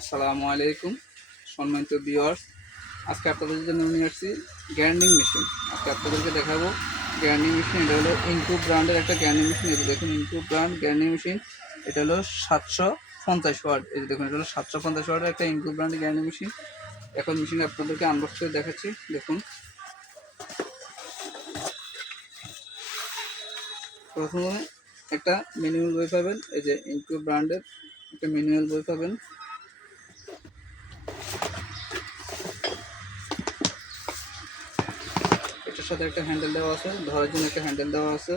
আসসালামু আলাইকুম, সম্মানিত ভিউয়ার্স আজকে আপনাদের জন্য নিয়ে আসছি গ্যান্ডিং মেশিন আজকে আপনাদেরকে দেখাবো গ্যান্ডিং মেশিন এটা হলো ইনকু ব্র্যান্ডের একটা গ্যান্ডিং মেশিন এই দেখুন ইনকু ব্র্যান্ড গ্যান্ডিং মেশিন এটা হলো সাতশো পঞ্চাশ ওয়াট। এই যে দেখুন, এটা হলো সাতশো পঞ্চাশ ওয়াটের একটা ইনকু ব্র্যান্ডের গ্যান্ডিং মেশিন এখন মেশিন আপনাদেরকে আনবক্স করে দেখাচ্ছি। দেখুন। প্রথমে একটা ম্যানুয়াল বই পাবেন। এই যে ইনকু ব্র্যান্ডের একটা ম্যানুয়াল বই পাবেন। সাথে একটা হ্যান্ডেল দেওয়া আছে, ধরার জন্য একটা হ্যান্ডেল দেওয়া আছে।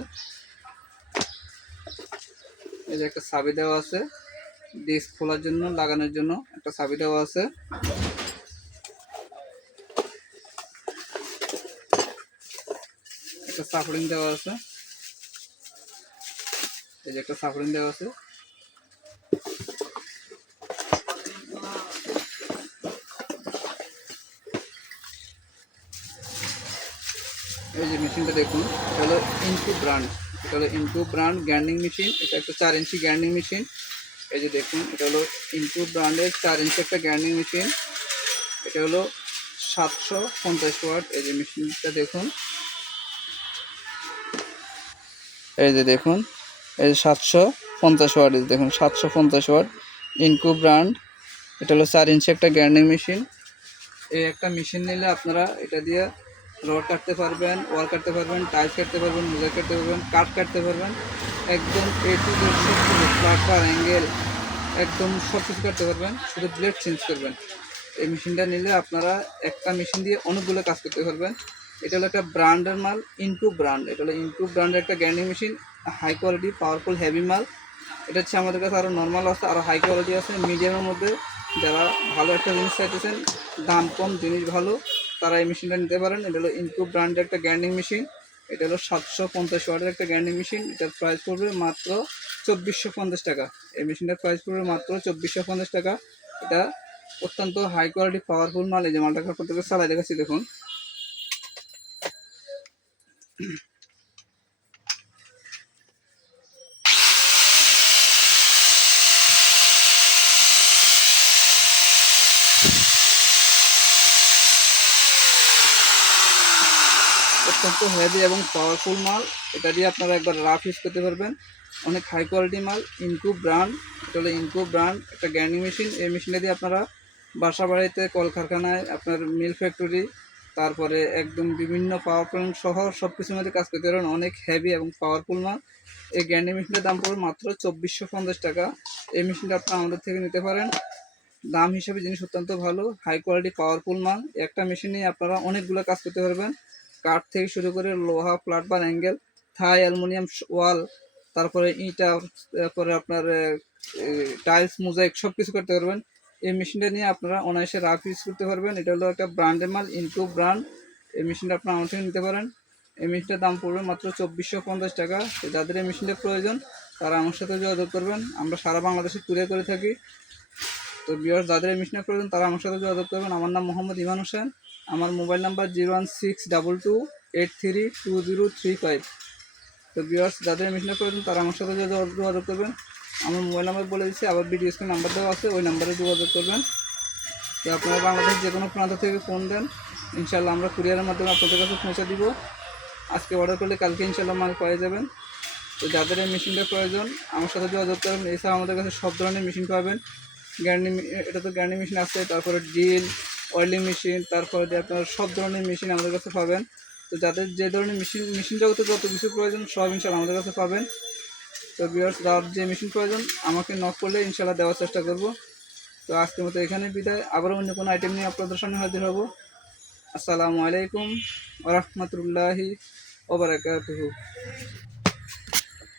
এই যে একটা সাবি দেওয়া আছে ডিস্ক খোলার জন্য, লাগানোর জন্য একটা সাবি দেওয়া আছে। একটা সাপোর্টিং দেওয়া আছে। এই যে একটা সাপোর্টিং দেওয়া আছে। এই যে মেশিনটা দেখুন, এটা হলো ইনটু ব্র্যান্ড এটা হলো ইনটু ব্র্যান্ড গ্যান্ডিং মেশিন এটা একটা চার ইঞ্চি গ্যান্ডিং মেশিন এই যে দেখুন, এটা হলো ইনটু ব্র্যান্ডের চার ইঞ্চি একটা গ্যান্ডিং মেশিন এটা হলো সাতশো পঞ্চাশ ওয়াট, এই যে মেশিনটা দেখুন। এই যে দেখুন, এই যে সাতশো পঞ্চাশ ওয়াট, এই দেখুন, সাতশো পঞ্চাশ ওয়াট ইনকু ব্র্যান্ড এটা হলো চার ইঞ্চি একটা গ্যান্ডিং মেশিন এই একটা মেশিন নিলে আপনারা এটা দিয়ে রড কাটতে পারবেন, ওয়াল কাটতে পারবেন, টাইলস কাটতে পারবেন মোজা কাটতে পারবেন, কাঠ কাটতে পারবেন, একদম এ টু জেড অ্যাঙ্গেল, একদম সব কিছু কাটতে পারবেন, শুধু ব্লেড চেঞ্জ করবেন। এই মেশিনটা নিলে আপনারা একটা মেশিন দিয়ে অনেকগুলো কাজ করতে পারবেন। এটা হলো একটা ব্র্যান্ডের মাল ইনটু ব্র্যান্ড এটা হলো ইনটু ব্র্যান্ডের একটা grinding machine high quality powerful heavy মাল। এটা হচ্ছে আমাদের কাছে আরও নর্মাল আছে আরও হাই কোয়ালিটি আছে। মিডিয়ামের মধ্যে যারা ভালো একটা জিনিস চাইতেছেন, দাম কম, জিনিস ভালো তারা এই মেশিনটা নিতে পারেন। এটা হলো ইনকু ব্র্যান্ডের একটা গ্যান্ডিং মেশিন এটা হলো সাতশো পঞ্চাশ ওয়াটের একটা গ্যান্ডিং মেশিন এটার প্রাইস পড়বে মাত্র চব্বিশশো পঞ্চাশ টাকা। এই মেশিনটার প্রাইস পড়বে মাত্র চব্বিশশো পঞ্চাশ টাকা। এটা অত্যন্ত হাই কোয়ালিটি পাওয়ারফুল মাল। এই যে মালটা আপনাদেরকে চালাই দেখাচ্ছি, দেখুন। অত্যন্ত হেভি এবং পাওয়ারফুল মাল। এটা দিয়ে আপনারা একবার রাফ ইউজ করতে পারবেন। অনেক হাই কোয়ালিটি মাল ইনকু ব্র্যান্ড এটা হলো ইনকু ব্র্যান্ড একটা গ্যান্ডিং মেশিন এই মেশিনটা দিয়ে আপনারা বাসা বাড়িতে, কলকারখানায়, আপনার মিল ফ্যাক্টরি তারপরে একদম বিভিন্ন পাওয়ার প্ল্যান্ট সহ সব কিছুর মধ্যে কাজ করতে পারেন অনেক হেভি এবং পাওয়ারফুল মাল। এই গ্যান্ডিং মেশিনটার দাম পড়বে মাত্র চব্বিশশো পঞ্চাশ টাকা। এই মেশিনটা আপনারা আমাদের থেকে নিতে পারেন। দাম হিসেবে জিনিস অত্যন্ত ভালো হাই কোয়ালিটি পাওয়ারফুল মাল। একটা মেশিনে আপনারা অনেকগুলো কাজ করতে পারবেন। কাঠ থেকে শুরু করে লোহা, ফ্ল্যাট বা অ্যাঙ্গেল, থাই, অ্যালুমিনিয়াম ওয়াল, তারপরে ইটা, তারপরে আপনার টাইলস, মোজাইক সব কিছু করতে পারবেন। এই মেশিনটা নিয়ে আপনারা অনায়াসে রাফ ইউজ করতে পারবেন। এটা হলো একটা ব্র্যান্ডের মাল ইনকু ব্র্যান্ড এই মেশিনটা আপনারা আমার থেকে নিতে পারেন। এই মেশিনটার দাম পড়বে মাত্র চব্বিশশো পঞ্চাশ টাকা। তো যাদের এই মেশিনটার প্রয়োজন, তারা আমার সাথে যোগাযোগ করবেন। আমরা সারা বাংলাদেশে কুরিয়ার করে থাকি। তো বিয়ার যাদের এই মেশিনের প্রয়োজন, তারা আমার সাথে যোগাযোগ করবেন। আমার নাম মোহাম্মদ ইমান হোসেন। আমার mobile number zero one six double two eight three two zero three five. তো বিয়ার্স যাদের মেশিনের প্রয়োজন তারা আমার সাথে যোগাযোগ যোগাযোগ করবেন। আমার মোবাইল নাম্বার বলে দিচ্ছি, আবার ভিডিও স্ক্রিন নাম্বার দেওয়া আছে, ওই নাম্বারে যোগাযোগ করবেন। তো আপনারা বাংলাদেশ যে কোনো প্রান্ত থেকে ফোন দেন ইনশাল্লাহ আমরা কুরিয়ারের মাধ্যমে আপনাদের কাছে পৌঁছে দিব। আজকে অর্ডার করলে কালকে ইনশাল্লাহ মাল পেয়ে যাবেন। তো যাদের এই মেশিনটার প্রয়োজন, আমার সাথে যোগাযোগ করবেন। এছাড়া আমাদের কাছে সব ধরনের মেশিন পাবেন। গ্যান্ডি এটা তো গ্যান্ডি মেশিন আছে, তারপরে ড্রিল অয়েলিং মেশিন তারপরে দিয়ে আপনার সব ধরনের মেশিন আমাদের কাছে পাবেন। তো যাদের যে ধরনের মেশিন মেশিন জগতে যত কিছু প্রয়োজন, সব ইনশাল্লাহ আমাদের কাছে পাবেন। তো বিয়ার্স যার যে মেশিন প্রয়োজন, আমাকে নক করলে ইনশাল্লাহ দেওয়ার চেষ্টা করব। তো আজকের মতো এখানে বিদায়। আবারও অন্য কোনো আইটেম নিয়ে আপনাদের সামনে হাজির হব। আসসালামু আলাইকুম ওরহমতুল্লাহি ওবরাকাতুহু